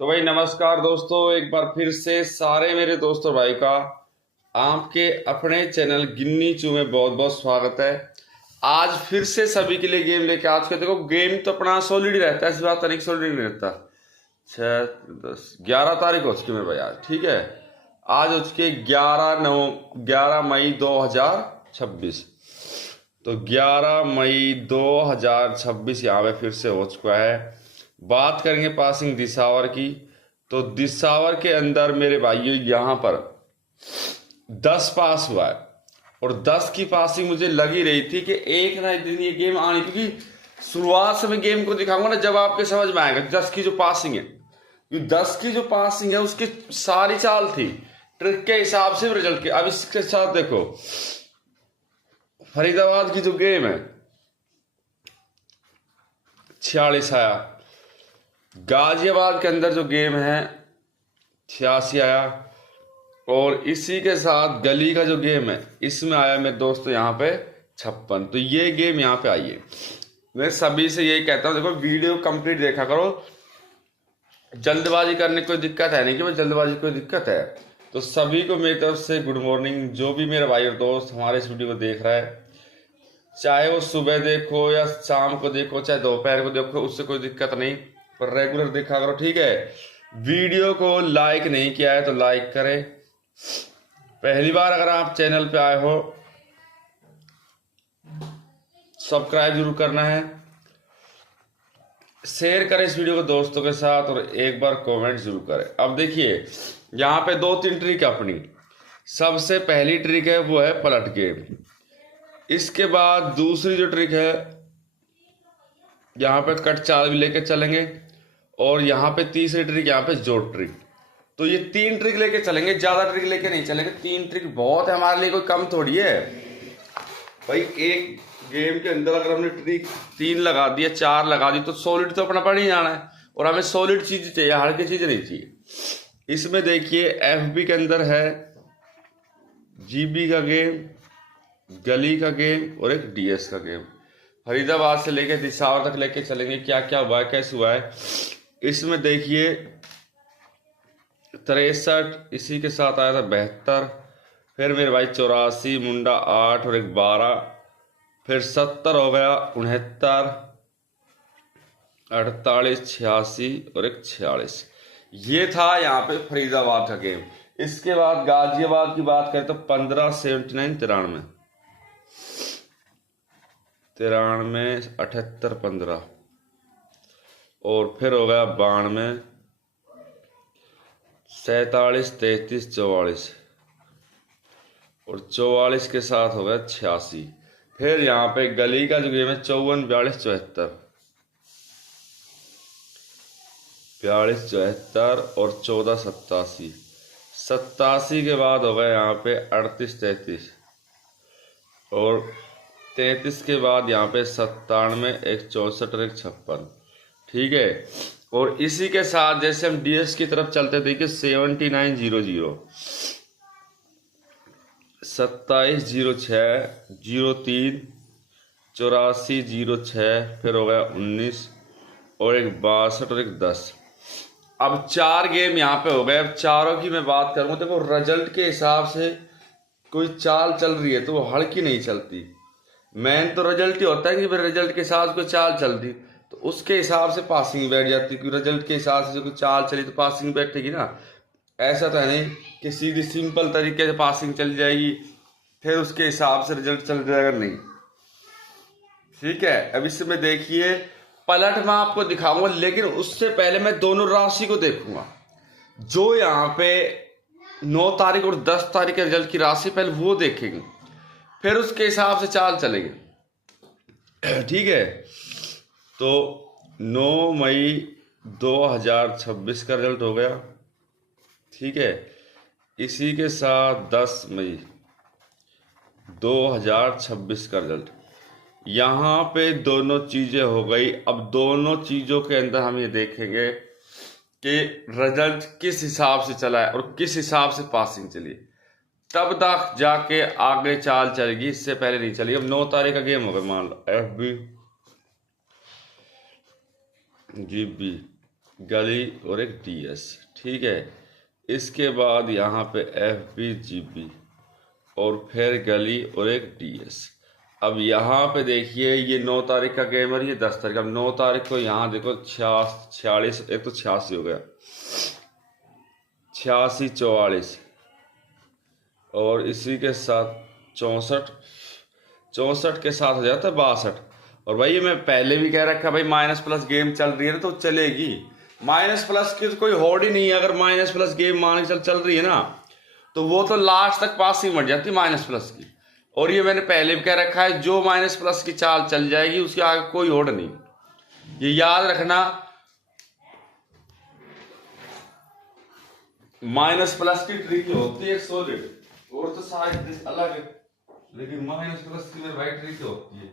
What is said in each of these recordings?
तो भाई नमस्कार दोस्तों, एक बार फिर से सारे मेरे दोस्तों भाई का आपके अपने चैनल गिन्नी चू में बहुत बहुत स्वागत है। आज फिर से सभी के लिए गेम लेके आज के देखो, गेम तो अपना सॉलिड ही रहता है, इस बात तरीक सॉलिड नहीं रहता। 6 10 11 तारीख हो चुकी है भाई आज, ठीक है। आज हो चुके 11 मई 2026। तो 11 मई 2026 यहाँ पे फिर से हो चुका है। बात करेंगे पासिंग दिसावर की। तो दिसावर के अंदर मेरे भाइयों यहाँ पर 10 पास हुआ है, और 10 की पासिंग मुझे लगी रही थी कि एक ना एक दिन ये गेम आनी, क्योंकि शुरुआत से मैं गेम को दिखाऊंगा ना, जब आपके समझ में आएगा 10 की जो पासिंग है। ये 10 की जो पासिंग है उसकी सारी चाल थी, ट्रिक के हिसाब से रिजल्ट के। अब इसके साथ देखो, फरीदाबाद की जो गेम है 46 आया, गाजियाबाद के अंदर जो गेम है 86 आया, और इसी के साथ गली का जो गेम है इसमें आया मेरे दोस्तों यहाँ पे 56। तो ये गेम यहाँ पे आई है। मैं सभी से यही कहता हूँ, देखो वीडियो कंप्लीट देखा करो, जल्दबाजी करने की कोई दिक्कत है नहीं कि भाई जल्दबाजी कोई दिक्कत है। तो सभी को मेरी तरफ से गुड मॉर्निंग। जो भी मेरा भाई और दोस्त हमारे इस वीडियो को देख रहा है, चाहे वो सुबह देखो या शाम को देखो, चाहे दोपहर को देखो, उससे कोई दिक्कत नहीं, पर रेगुलर देखा करो, ठीक है। वीडियो को लाइक नहीं किया है तो लाइक करें। पहली बार अगर आप चैनल पे आए हो, सब्सक्राइब जरूर करना है, शेयर करें इस वीडियो को दोस्तों के साथ, और एक बार कमेंट जरूर करें। अब देखिए यहाँ पे 2 3 ट्रिक है अपनी। सबसे पहली ट्रिक है वो है पलट गेम। इसके बाद दूसरी जो ट्रिक है, यहाँ पे कट चाल भी लेके चलेंगे, और यहाँ पे तीसरी ट्रिक यहाँ पे जोड़ ट्रिक। तो ये 3 ट्रिक लेके चलेंगे, ज्यादा ट्रिक लेके नहीं चलेंगे। 3 ट्रिक बहुत है हमारे लिए, कोई कम थोड़ी है भाई। एक गेम के अंदर अगर हमने ट्रिक 3 लगा दिया, 4 लगा दी, तो सॉलिड तो अपना पड़ ही जाना है, और हमें सॉलिड चीज चाहिए, हल्की चीज नहीं चाहिए। इसमें देखिए एफबी के अंदर है जीबी का गेम, गली का गेम, और एक डीएस का गेम। फरीदाबाद से लेके दिसावर तक लेके चलेंगे, क्या क्या हुआ है, कैसे हुआ है। इसमें देखिए 63, इसी के साथ आया था 72, फिर मेरे भाई 84, मुंडा 8 और एक 12, फिर 70 हो गया, 69, 48, 86 और एक 46। ये था यहाँ पे फरीदाबाद का गेम। इसके बाद गाजियाबाद की बात करें तो 15, 79, 93, 78, 15, और फिर हो गया 92, 47, 33, 44, और 44 के साथ हो गया 86। फिर यहाँ पे गली का जो गेम है 54, 42, 74, 42, 74 और 14, 87। 87 के बाद हो गया यहाँ पे 38, 33, और 33 के बाद यहाँ पे 97, एक 64 और एक 56, ठीक है। और इसी के साथ जैसे हम डीएस की तरफ चलते देखिए 79, 00, 27, 06, 03, 84, 06, फिर हो गया 19, और एक 62 और एक 10। अब 4 गेम यहाँ पे हो गए। अब चारों की मैं बात करूँ, देखो रिजल्ट के हिसाब से कोई चाल चल रही है तो वो हल्की नहीं चलती। मेन तो रिजल्ट ही होता है कि फिर रिजल्ट के साथ कोई चाल चल रही तो उसके हिसाब से पासिंग बैठ जाती है, क्योंकि रिजल्ट के हिसाब से जो कोई चाल चली तो पासिंग बैठेगी ना। ऐसा तो है नहीं कि सीधी सिंपल तरीके से पासिंग चल जाएगी फिर उसके हिसाब से रिजल्ट चल जाएगा, नहीं, ठीक है। अब इसमें देखिए पलट मैं आपको दिखाऊंगा, लेकिन उससे पहले मैं दोनों राशि को देखूंगा। जो यहाँ पे 9 तारीख और 10 तारीख के रिजल्ट की राशि पहले वो देखेंगे, फिर उसके हिसाब से चाल चलेंगे, ठीक है। तो 9 मई 2026 का रिजल्ट हो गया, ठीक है। इसी के साथ 10 मई 2026 का रिजल्ट, यहाँ पे दोनों चीजें हो गई। अब दोनों चीजों के अंदर हम ये देखेंगे कि रिजल्ट किस हिसाब से चला है और किस हिसाब से पासिंग चली, तब तक जाके आगे चाल चलेगी, इससे पहले नहीं चली। अब 9 तारीख का गेम होगा, मान लो एफ बी, जीबी, गली और एक DS, ठीक है। इसके बाद यहाँ पे FB GB और फिर गली और एक DS। अब यहाँ पे देखिए ये 9 तारीख का गेम और ये 10 तारीख। अब 9 तारीख को यहाँ देखो 46, एक तो 86 हो गया, 86 44 और इसी के साथ 64, 64 के साथ हो जाता है 62। और भाई ये मैं पहले भी कह रखा भाई माइनस प्लस गेम चल रही है ना तो चलेगी। माइनस प्लस की तो कोई होड़ ही नहीं है। अगर माइनस प्लस गेम मान के चल रही है ना तो वो तो लास्ट तक पास ही मर जाती माइनस प्लस की। और ये मैंने पहले भी कह रखा है जो माइनस प्लस की चाल चल जाएगी उसके आगे कोई होड़ नहीं, ये याद रखना। माइनस प्लस की ट्रिक होती है सॉलिड और तो सारी अलग है, लेकिन माइनस प्लस की मेरे भाई ट्रिक होती है।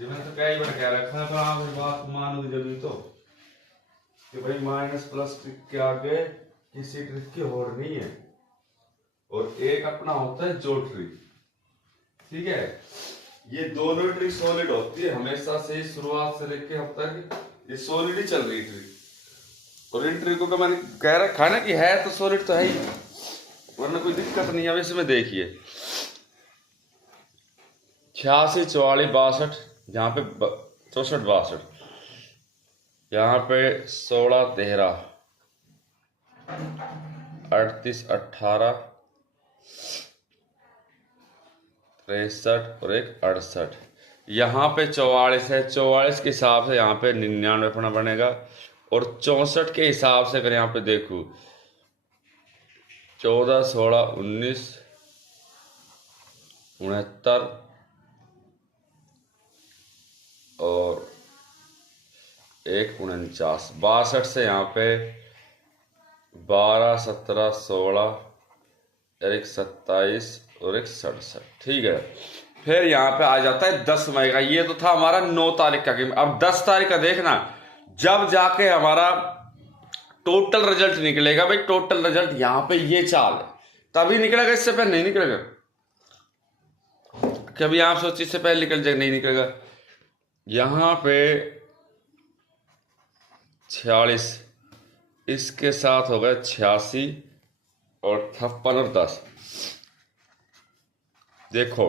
ये मैंने तो कई बार कह रखा है तो आप बात मानोगे जरूरी तो कि भाई माइनस प्लस ट्रिक के आगे किसी ट्रिक की होड़ नहीं है। और एक अपना होता है जो ट्रिक, ठीक है। ये दोनों ट्रिक सॉलिड होती है हमेशा से, शुरुआत से लेके अब तक ये सॉलिड ही चल रही ट्रिक। और इन ट्रिकों का मैंने कह रखा है ना कि है तो सॉलिड तो है ही, वरना कोई दिक्कत नहीं है। अब इसमें देखिए 86 44 62, यहाँ पे 64 62, यहाँ पे 16 13 38 18 63 और एक 68। यहाँ पे 44 है, 44 के हिसाब से यहाँ पे 99 अपना बनेगा। और 64 के हिसाब से अगर यहाँ पे देखूँ 14 16 19 69 और एक 49, 62 से यहाँ पे 12 17 16 एक 27 और एक 67, ठीक है। फिर यहाँ पे आ जाता है 10 मई का। ये तो था हमारा 9 तारीख का गेम। अब 10 तारीख का देखना जब जाके हमारा टोटल रिजल्ट निकलेगा। भाई टोटल रिजल्ट यहाँ पे ये चाल है तभी निकलेगा, इससे पहले नहीं निकलेगा। कभी आप सोचिए इससे पहले निकल जाएगा, नहीं निकलेगा। यहाँ पे 46, इसके साथ हो गया 86 और 56 और 10। देखो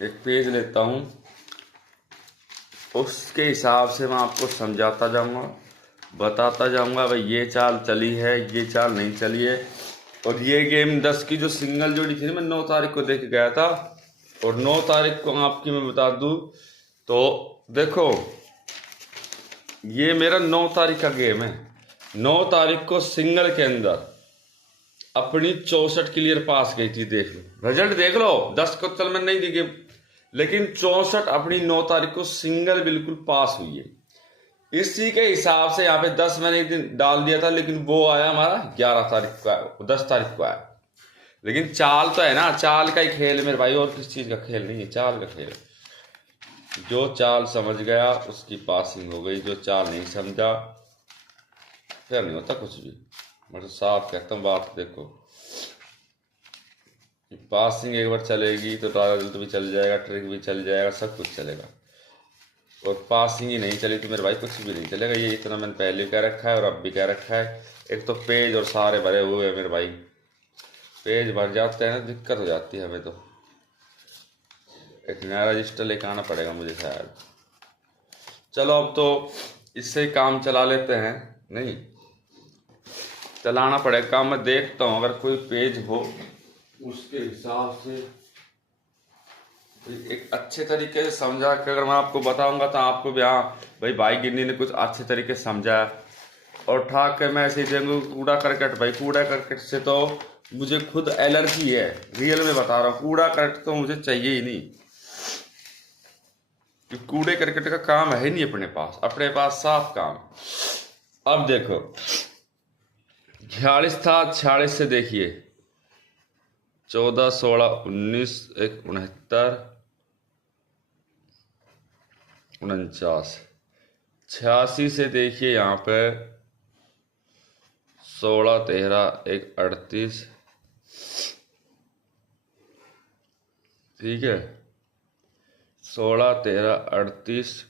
एक पेज लेता हूँ, उसके हिसाब से मैं आपको समझाता जाऊँगा, बताता जाऊँगा भाई ये चाल चली है, ये चाल नहीं चली है। और ये गेम 10 की जो सिंगल जोड़ी थी ना, मैं 9 तारीख को देख के गया था। और 9 तारीख को आपकी मैं बता दूँ तो देखो ये मेरा 9 तारीख का गेम है। 9 तारीख को सिंगल के अंदर अपनी 64 क्लियर पास गई थी। देख लो रिजल्ट देख लो, 10 को चल मैं नहीं दी गेम, लेकिन 64 अपनी 9 तारीख को सिंगल बिल्कुल पास हुई है। इसी के हिसाब से यहाँ पे 10 मैंने एक दिन डाल दिया था, लेकिन वो आया हमारा 11 तारीख को आया, 10 तारीख को आया। लेकिन चाल तो है ना, चाल का ही खेल है मेरे भाई, और किस चीज़ का खेल नहीं है, चाल का खेल। जो चाल समझ गया उसकी पासिंग हो गई, जो चाल नहीं समझा फिर नहीं होता कुछ भी। मैं तो साफ कहता हूँ बात। देखो पासिंग एक बार चलेगी तो रिजल्ट भी चल जाएगा, ट्रिक भी चल जाएगा, सब कुछ चलेगा। और पासिंग ही नहीं चली तो मेरे भाई कुछ भी नहीं चलेगा। ये इतना मैंने पहले कह रखा है और अब भी कह रखा है। एक तो पेज और सारे भरे हुए हैं मेरे भाई, पेज भर जाते हैं ना दिक्कत हो जाती है हमें। तो एक नया रजिस्टर लेकर आना पड़ेगा मुझे शायद। चलो अब तो इससे काम चला लेते हैं, नहीं चलाना पड़ेगा काम। मैं देखता हूँ अगर कोई पेज हो उसके हिसाब से एक अच्छे तरीके से समझा के अगर मैं आपको बताऊंगा तो आपको भी हाँ भाई गिन्नी ने कुछ अच्छे तरीके से समझाया। और ठाक के मैं ऐसे ही देखूँ कूड़ा करकट, भाई कूड़ा करकट से तो मुझे खुद एलर्जी है, रियल में बता रहा हूँ। कूड़ा करकट तो मुझे चाहिए ही नहीं, कि कूड़े करकट का काम है ही नहीं अपने पास साफ काम। अब देखो 46 था, 46 से देखिए 14 16 19 एक 69 49, 86 से देखिए यहाँ पे 16 13 एक 38, ठीक है 16 13 38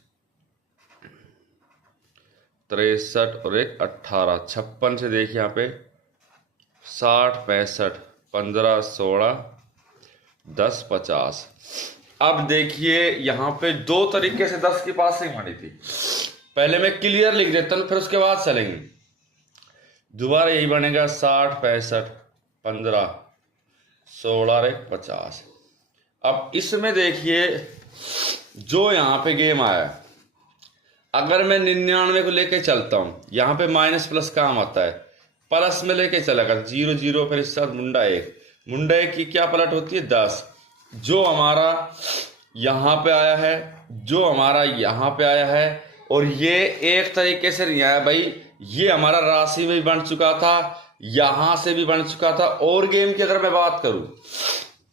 63 और एक 18, 56 से देखिए यहाँ पे 60, 65, 15, 16, 10, 50। अब देखिए यहाँ पे दो तरीके से 10 की पासिंग बनी थी। पहले मैं क्लियर लिख देता हूँ, फिर उसके बाद चलेंगे। दोबारा यही बनेगा 60, 65, 15, 16 और एक 50। अब इसमें देखिए जो यहाँ पे गेम आया, अगर मैं 99 को लेके चलता हूँ, यहाँ पे माइनस प्लस काम आता है, प्लस में लेके चलेगा 0 0, फिर इसके साथ मुंडा 1, मुंडा 1 की क्या पलट होती है 10। जो हमारा यहाँ पे आया है, जो हमारा यहाँ पे आया है, और ये एक तरीके से नहीं आया भाई, ये हमारा राशि में भी बन चुका था, यहाँ से भी बन चुका था। और गेम की अगर मैं बात करूं,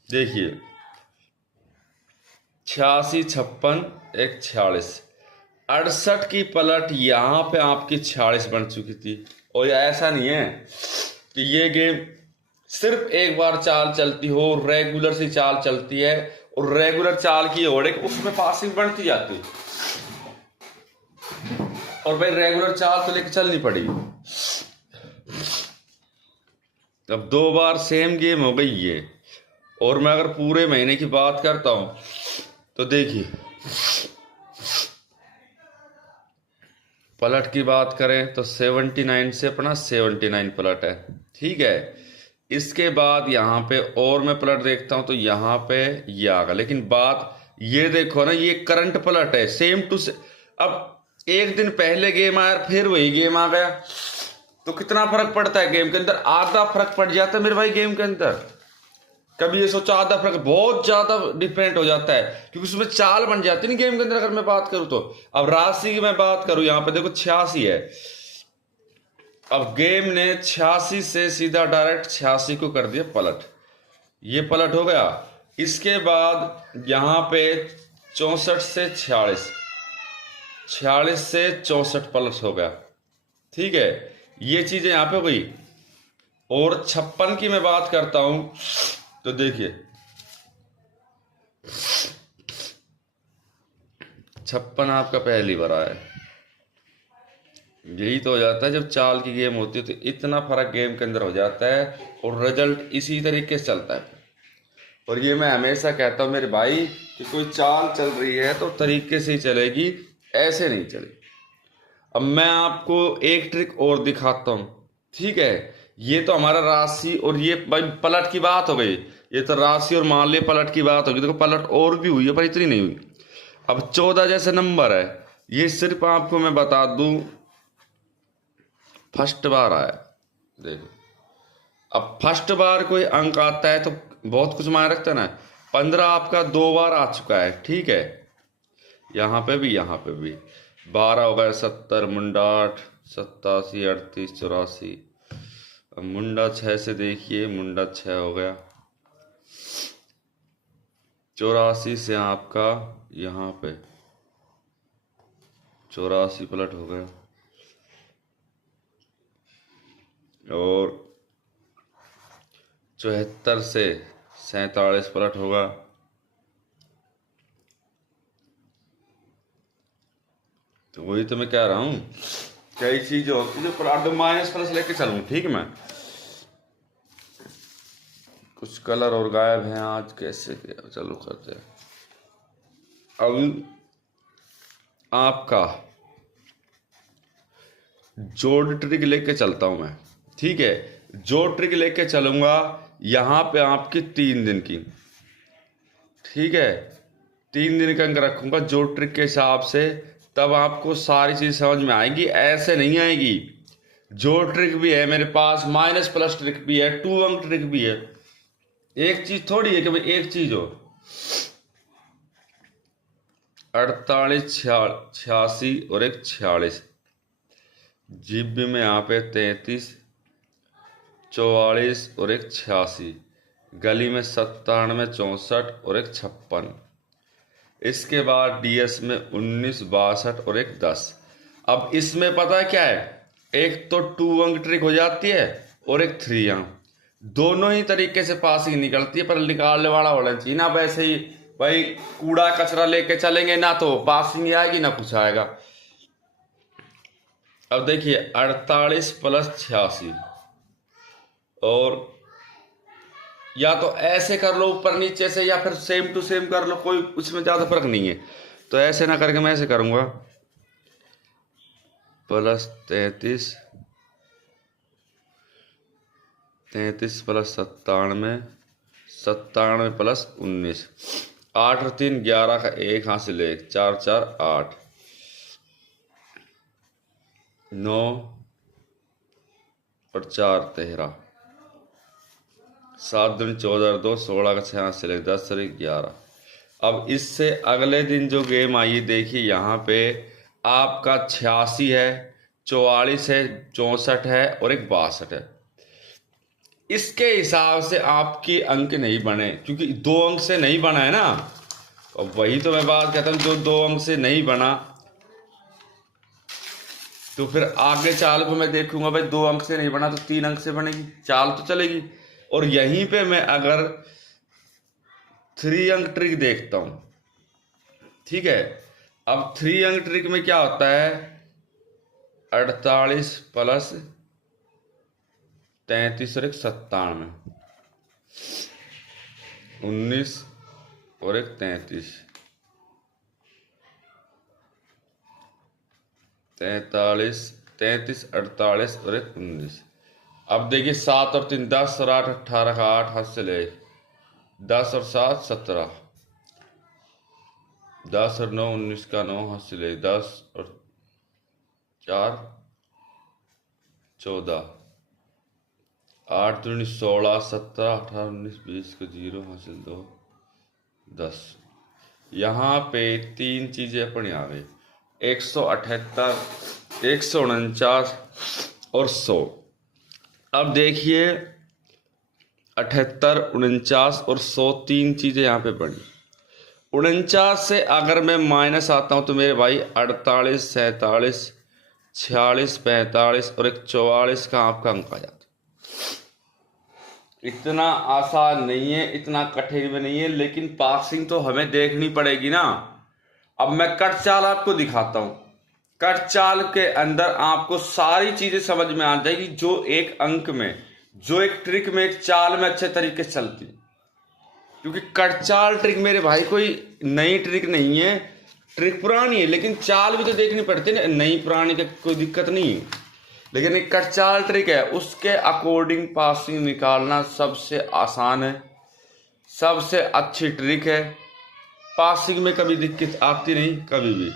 देखिए 86, 56, एक 46, 68 की पलट यहाँ पे आपकी 46 बन चुकी थी। और ऐसा नहीं है कि ये गेम सिर्फ एक बार चाल चलती हो, रेगुलर सी चाल चलती है, और रेगुलर चाल की ओर एक उसमें पासिंग बढ़ती जाती है। और भाई रेगुलर चाल तो लेके चलनी पड़ेगी। अब 2 बार सेम गेम हो गई ये। और मैं अगर पूरे महीने की बात करता हूं तो देखिए पलट की बात करें तो 79 से अपना 79 पलट है, ठीक है। इसके बाद यहाँ पे और मैं पलट देखता हूं तो यहाँ पे ये आ गया। लेकिन बात ये देखो ना, ये करंट पलट है, सेम टू से। अब एक दिन पहले गेम आया फिर वही गेम आ गया, तो कितना फर्क पड़ता है गेम के अंदर? आधा फर्क पड़ जाता है मेरे भाई गेम के अंदर। कभी ये सोचा आधा फर्क, बहुत ज्यादा डिफरेंट हो जाता है, क्योंकि उसमें चाल बन जाती है ना गेम के अंदर। अगर मैं बात करूं तो अब राशि की मैं बात करूं, यहाँ पे देखो 86 है। अब गेम ने 86 से सीधा डायरेक्ट 86 को कर दिया पलट, ये पलट हो गया। इसके बाद यहाँ पे 64 से 46, 46 से 64 पलट हो गया, ठीक है। ये चीजें यहाँ पे हो गई। और 56 की मैं बात करता हूं तो देखिए 56 आपका पहली बार आया। यही तो हो जाता है जब चाल की गेम होती है, तो इतना फर्क गेम के अंदर हो जाता है, और रिजल्ट इसी तरीके से चलता है। और ये मैं हमेशा कहता हूँ मेरे भाई कि कोई चाल चल रही है तो तरीके से ही चलेगी, ऐसे नहीं चलेगी। अब मैं आपको एक ट्रिक और दिखाता हूँ, ठीक है। ये तो हमारा राशि और ये भाई पलट की बात हो गई, ये तो राशि और मान लिया पलट की बात होगी। देखो पलट और भी हुई है पर इतनी नहीं हुई। अब 14 जैसे नंबर है, ये सिर्फ आपको मैं बता दूं फर्स्ट बार आया। देखो अब फर्स्ट बार कोई अंक आता है तो बहुत कुछ मायने रखता है ना। 15 आपका 2 बार आ चुका है, ठीक है। यहाँ पे भी 12 हो गया, 70, मुंडा 8, 87, 38, 84। अब मुंडा 6 से देखिए, मुंडा 6 हो गया। 84 से आपका यहाँ पे 84 पलट हो गया। और 74 से 47 पलट होगा। तो वही तो मैं कह रहा हूँ, कई चीजें होती है जो प्लस माइनस प्लस लेके चलूँ, ठीक है। मैं कुछ कलर और गायब हैं आज, कैसे क्या चलो करते हैं। अब आपका जोड़ ट्रिक लेके चलता हूं मैं, ठीक है। जोड़ ट्रिक लेके चलूंगा यहाँ पे आपकी 3 दिन की, ठीक है। 3 दिन का अंक रखूंगा जोड़ ट्रिक के हिसाब से, तब आपको सारी चीज समझ में आएगी, ऐसे नहीं आएगी। जोड़ ट्रिक भी है मेरे पास, माइनस प्लस ट्रिक भी है, 2 अंक ट्रिक भी है। एक चीज थोड़ी है कि भाई एक चीज हो। 48, 86 और एक 46, जीबी में यहाँ पे 33, 44 और एक 86, गली में 97, 64 और एक 56। इसके बाद डीएस में 19, 62 और एक 10। अब इसमें पता है क्या है, एक तो 2 अंक ट्रिक हो जाती है और एक 3 अंक, दोनों ही तरीके से पासिंग निकलती है, पर निकालने वाला होना चाहिए ना। वैसे ही भाई कूड़ा कचरा लेके चलेंगे ना तो पासिंग आएगी ना कुछ आएगा। अब देखिए 48 प्लस 86, और या तो ऐसे कर लो ऊपर नीचे से, या फिर सेम टू सेम कर लो, कोई उसमें ज़्यादा फर्क नहीं है। तो ऐसे ना करके मैं ऐसे करूँगा, प्लस 33, 33 प्लस 97, 97 प्लस 19, 8 और 3 11 का 1 हासिल 1, 4 4 8, 9 और 4 13, 7 दूनी 14 और 2 16 का 6 हासिल 1, 10 और 1 11। अब इससे अगले दिन जो गेम आई देखिए, यहाँ पे आपका 86 है, 44 है, 64 है और एक 62 है। इसके हिसाब से आपकी अंक नहीं बने, क्योंकि 2 अंक से नहीं बना है ना। और वही तो मैं बात कहता हूँ, जो 2 अंक से नहीं बना तो फिर आगे चाल को मैं देखूंगा, भाई 2 अंक से नहीं बना तो 3 अंक से बनेगी, चाल तो चलेगी। और यहीं पे मैं अगर 3 अंक ट्रिक देखता हूं, ठीक है। अब 3 अंक ट्रिक में क्या होता है, 48 प्लस 33 और एक 97, 19 और एक 33, 43, 33, 48 और एक 19। अब देखिए 7 और 3 10 और 8 18 का 8 हाथ से ले, 10 और 7 17, 10 और 9 19 का 9 हाथ से ले, 10 और 4 14, 8 दूनी 16 17 18 19 20 का 0 हासिल 2 10। यहाँ पे 3 चीजें अपनी आ गई, 178, 149 और 100। अब देखिए 78, 49 और 100 3 चीजें यहाँ पे बनी। 49 से अगर मैं माइनस आता हूं तो मेरे भाई 48, 47, 46, 45 और एक 44 का आपका अंक आ जाता। इतना आसान नहीं है, इतना कठिन भी नहीं है, लेकिन पासिंग तो हमें देखनी पड़ेगी ना। अब मैं कट चाल आपको दिखाता हूं। कट चाल के अंदर आपको सारी चीजें समझ में आ जाएगी, जो एक अंक में, जो एक ट्रिक में, एक चाल में अच्छे तरीके से चलती। क्योंकि कट चाल ट्रिक मेरे भाई कोई नई ट्रिक नहीं है, ट्रिक पुरानी है, लेकिन चाल भी तो देखनी पड़ती है ना। नई पुरानी का कोई दिक्कत नहीं है, लेकिन एक कट चाल ट्रिक है, उसके अकॉर्डिंग पासिंग निकालना सबसे आसान है, सबसे अच्छी ट्रिक है। पासिंग में कभी दिक्कत आती नहीं, कभी भी,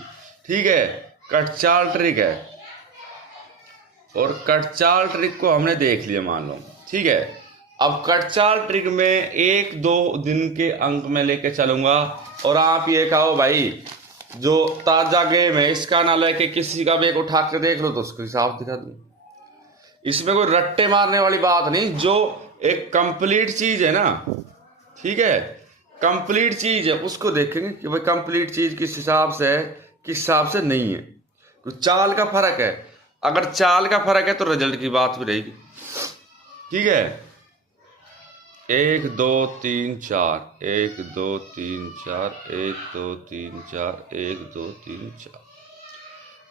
ठीक है। कट चाल ट्रिक है, और कट चाल ट्रिक को हमने देख लिया मान लो, ठीक है। अब कट चाल ट्रिक में 1-2 दिन के अंक में लेके चलूंगा, और आप ये कहो भाई जो ताजा गेम है इसका ना लेके किसी का भी एक उठा के देख लो तो उसको हिसाब दिखा दूं। इसमें कोई रट्टे मारने वाली बात नहीं, जो एक कंप्लीट चीज है ना, ठीक है, कंप्लीट चीज है उसको देखेंगे कि भाई कंप्लीट चीज किस हिसाब से है, किस हिसाब से नहीं है। तो चाल का फर्क है, अगर चाल का फर्क है तो रिजल्ट की बात भी रहेगी, ठीक है। 1 2 3 4, 1 2 3 4, 1 2 3 4, 1 2 3 4।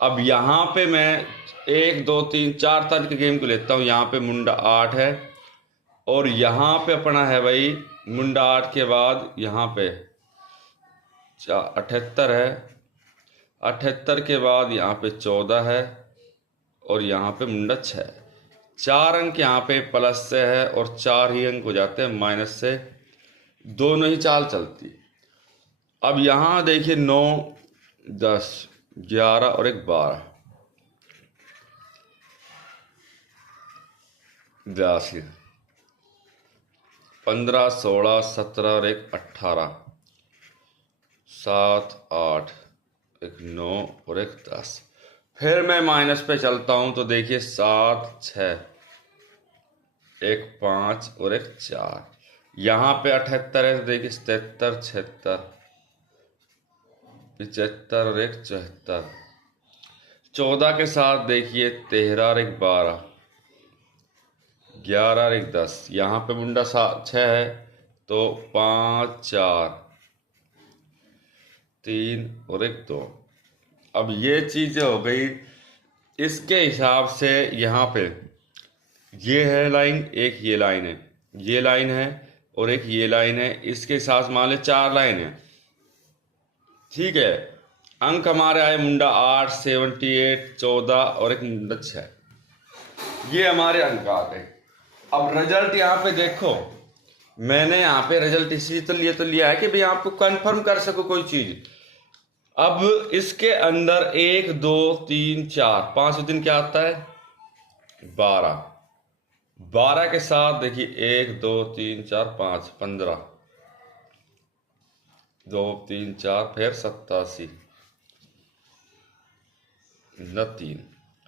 अब यहाँ पे मैं 1 2 3 4 तक के गेम को लेता हूँ। यहाँ पे मुंडा 8 है, और यहाँ पे अपना है भाई मुंडा 8 के बाद यहाँ पे 78 है, 78 के बाद यहाँ पे 14 है, और यहाँ पे मुंडा 6। 4 अंक यहाँ पे प्लस से है, और 4 ही अंक हो जाते हैं माइनस से, दोनों ही चाल चलती। अब यहाँ देखिए 9 10 11 और एक 12, 82, 15 16 17 और एक 18, 7 8 एक 9 और एक 10। फिर मैं माइनस पे चलता हूं तो देखिए 7 6 एक 5 और एक 4। यहाँ पे 78 है तो देखिए 77 76 75 और एक 74। 14 के साथ देखिए 13 और एक 12, 11 और एक 10। यहाँ पे मुंडा 6 है तो 5 4 3 और एक 2। अब ये चीजें हो गई इसके हिसाब से यहाँ पे ये है लाइन, एक ये लाइन है, ये लाइन है और एक ये लाइन है। इसके हिसाब से मान ले 4 लाइन है। ठीक है, अंक हमारे आए मुंडा 8, 78, 14 और एक मुंडा 6। ये हमारे अंक आते। अब रिजल्ट यहाँ पे देखो, मैंने यहाँ पे रिजल्ट इसलिए तो लिया है कि भाई आपको कंफर्म कर सको कोई चीज। अब इसके अंदर 1 2 3 4 5 दिन क्या आता है 12। 12 के साथ देखिए 1 2 3 4 5 15 2 3 4 फिर 87 न 3।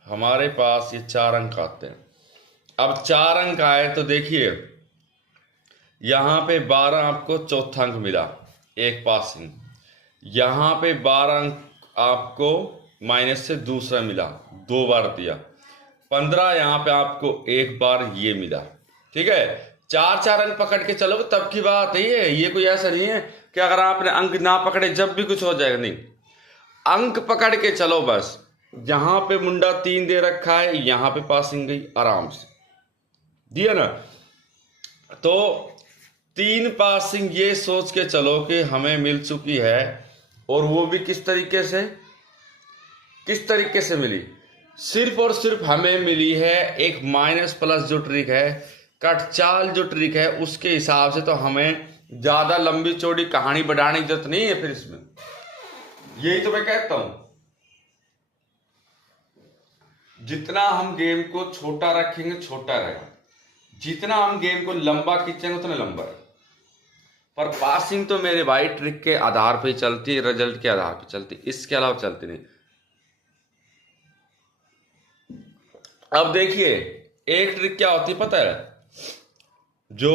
हमारे पास ये 4 अंक आते हैं। अब 4 अंक आए तो देखिए यहाँ पे 12 आपको चौथा अंक मिला, एक पासिंग। यहाँ पे 12 अंक आपको माइनस से दूसरा मिला, 2 बार दिया। 15 यहाँ पे आपको एक बार ये मिला। ठीक है, 4 अंक पकड़ के चलोगे तब की बात है ये कोई ऐसा नहीं है कि अगर आपने अंक ना पकड़े जब भी कुछ हो जाएगा, नहीं। अंक पकड़ के चलो बस। यहाँ पे मुंडा 3 दे रखा है, यहाँ पे पासिंग गई आराम से, दिया ना। तो 3 पासिंग ये सोच के चलो कि हमें मिल चुकी है, और वो भी किस तरीके से मिली। सिर्फ और सिर्फ हमें मिली है एक माइनस प्लस जो ट्रिक है, कट चाल जो ट्रिक है, उसके हिसाब से। तो हमें ज्यादा लंबी चौड़ी कहानी बढ़ाने की जरूरत नहीं है फिर इसमें। यही तो मैं कहता हूं, जितना हम गेम को छोटा रखेंगे छोटा रहेगा, जितना हम गेम को लंबा खींचेंगे उतना लंबा है। पर पासिंग तो मेरे भाई ट्रिक के आधार पे चलती है, रिजल्ट के आधार पे चलती है, इसके अलावा चलती नहीं। अब देखिए एक ट्रिक क्या होती है पता है, जो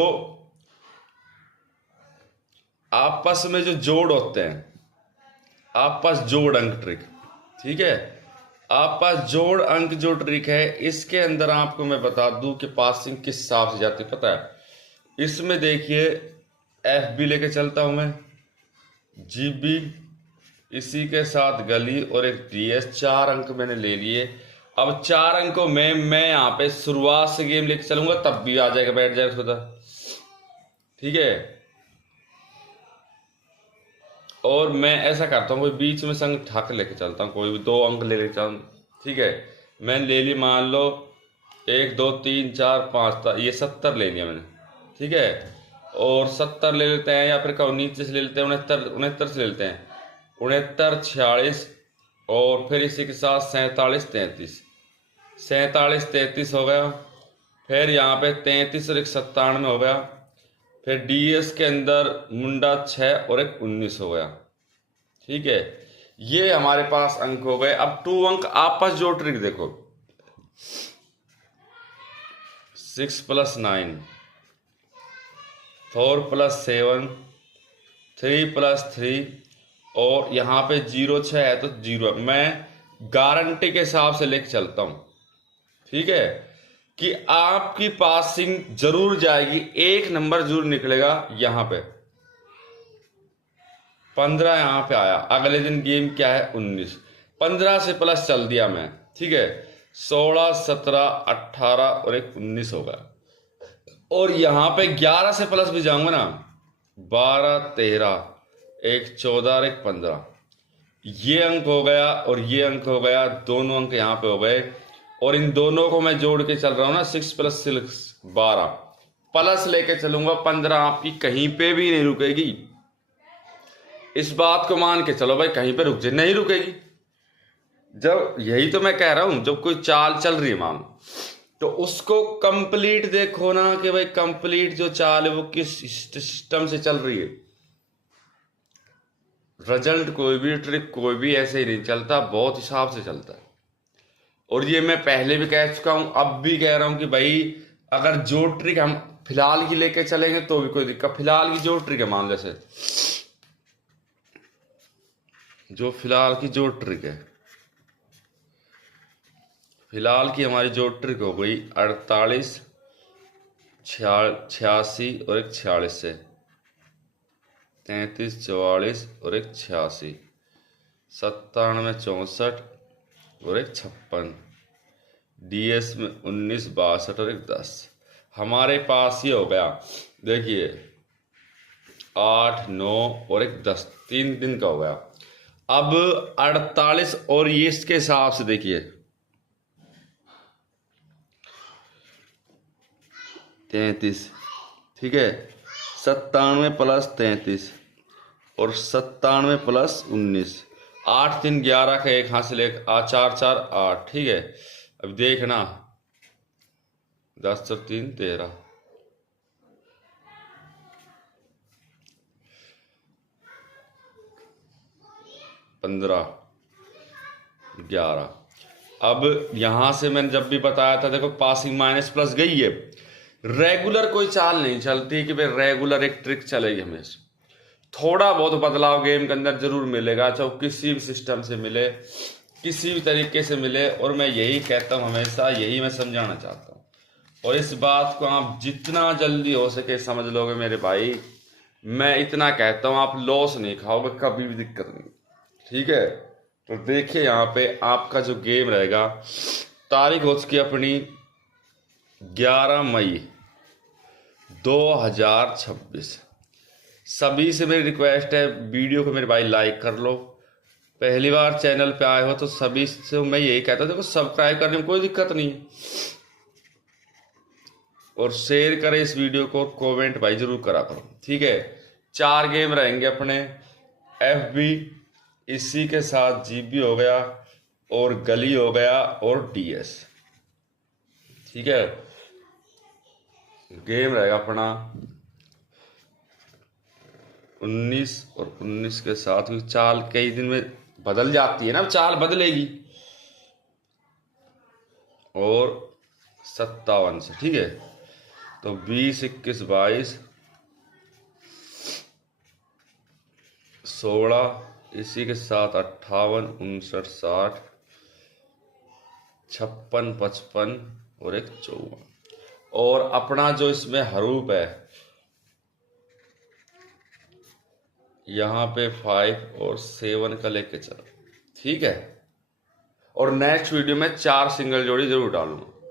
आपस में जो जोड़ होते हैं, आपस जोड़ अंक ट्रिक। ठीक है, आपस जोड़ अंक जो ट्रिक है, इसके अंदर आपको मैं बता दूं कि पासिंग किस हिसाब से जाती है पता है। इसमें देखिए FB लेके चलता हूं मैं, GB, इसी के साथ गली और एक DS, 4 अंक मैंने ले लिए। अब 4 अंकों में मैं यहाँ पे शुरुआत से गेम लेके चलूंगा तब भी आ जाएगा, बैठ जाएगा खुदा। ठीक है, और मैं ऐसा करता हूँ कोई बीच में संग ठाक लेके चलता हूँ, कोई भी 2 अंक ले लेके चलूँ। ठीक है, मैंने ले ली मान लो 1 2 3 4 5, ये 70 ले लिया मैंने। ठीक है, और 70 ले लेते हैं, या फिर कहो नीचे से ले लेते हैं 69 से ले लेते हैं, 69 46, और फिर इसी के साथ 47 33, 47 33 हो गया। फिर यहाँ पे 33 और एक 97 हो गया। फिर DS के अंदर मुंडा 6 और एक 19 हो गया। ठीक है, ये हमारे पास अंक हो गए। अब 2 अंक आपस जो ट्रिक देखो, 6 + 9, 4 + 7, 3 + 3, और यहाँ पे 0 6 है तो 0। मैं गारंटी के हिसाब से लेके चलता हूं, ठीक है, कि आपकी पासिंग जरूर जाएगी, 1 नंबर जरूर निकलेगा। यहाँ पे 15 यहाँ पे आया, अगले दिन गेम क्या है 19, 15 से प्लस चल दिया मैं। ठीक है, 16 17 18 और एक 19 होगा। और यहाँ पे 11 से प्लस भी जाऊंगा ना, 12 13, एक 14 और एक 15, ये अंक हो गया और ये अंक हो गया, दोनों अंक यहाँ पे हो गए। और इन दोनों को मैं जोड़ के चल रहा हूँ ना, 6 + 6 12, प्लस लेके चलूंगा 15, आपकी कहीं पे भी नहीं रुकेगी। इस बात को मान के चलो भाई, कहीं पे रुक जाए, नहीं रुकेगी। जब यही तो मैं कह रहा हूं, जब कोई चाल चल रही है मान, तो उसको कंप्लीट देखो ना कि भाई कंप्लीट जो चाल है वो किस सिस्टम से चल रही है। रिजल्ट कोई भी ट्रिक कोई भी ऐसे ही नहीं चलता, बहुत हिसाब से चलता है। और ये मैं पहले भी कह चुका हूं, अब भी कह रहा हूं कि भाई अगर जो ट्रिक हम फिलहाल की लेके चलेंगे तो भी कोई दिक्कत। फिलहाल की जो ट्रिक है, मान जैसे जो फिलहाल की जो ट्रिक है, फिलहाल की हमारी जो ट्रिक हो गई 48 86 और एक 46 से, 33 44 और एक 86, 97 64 और एक 56, DS में 19, 62 और एक 10। हमारे पास ये हो गया, देखिए 8, 9 और एक 10, 3 दिन का हो गया। अब 48 और ये इसके हिसाब से देखिए 33, ठीक है, 97 प्लस 33 और 97 प्लस 19, 8 3 11 का एक हासिल, एक 4 4 8, ठीक है। अब देखना 10 और 3 13, 15, 11। अब यहां से मैंने जब भी बताया था, देखो पासिंग माइनस प्लस गई है। रेगुलर कोई चाल नहीं चलती कि भाई रेगुलर एक ट्रिक चलेगी हमेशा, थोड़ा बहुत बदलाव गेम के अंदर जरूर मिलेगा, चाहे किसी भी सिस्टम से मिले, किसी भी तरीके से मिले। और मैं यही कहता हूँ हमेशा, यही मैं समझाना चाहता हूँ। और इस बात को आप जितना जल्दी हो सके समझ लोगे मेरे भाई, मैं इतना कहता हूँ आप लॉस नहीं खाओगे, कभी भी दिक्कत नहीं, ठीक है। तो देखिए यहाँ पे आपका जो गेम रहेगा, तारीख हो चुकी अपनी 11 मई 2026। सभी से मेरी रिक्वेस्ट है, वीडियो को मेरे भाई लाइक कर लो। पहली बार चैनल पे आए हो तो सभी से मैं यही कहता हूँ, देखो सब्सक्राइब करने में कोई दिक्कत नहीं, और शेयर करें इस वीडियो को, कमेंट भाई जरूर करा करो, ठीक है। 4 गेम रहेंगे अपने, FB, इसी के साथ GB हो गया और गली हो गया और DS, ठीक है। गेम रहेगा अपना 19 और 19 के साथ, क्योंकि चाल कई दिन में बदल जाती है ना, चाल बदलेगी, और 57 से, ठीक है। तो 20, 21, 22, 16, इसी के साथ 58, 59, 60, 56, 55 और एक 54। और अपना जो इसमें हरूफ है यहाँ पे 5 और 7 का लेके चलो, ठीक है। और नेक्स्ट वीडियो में 4 सिंगल जोड़ी जरूर डालूंगा।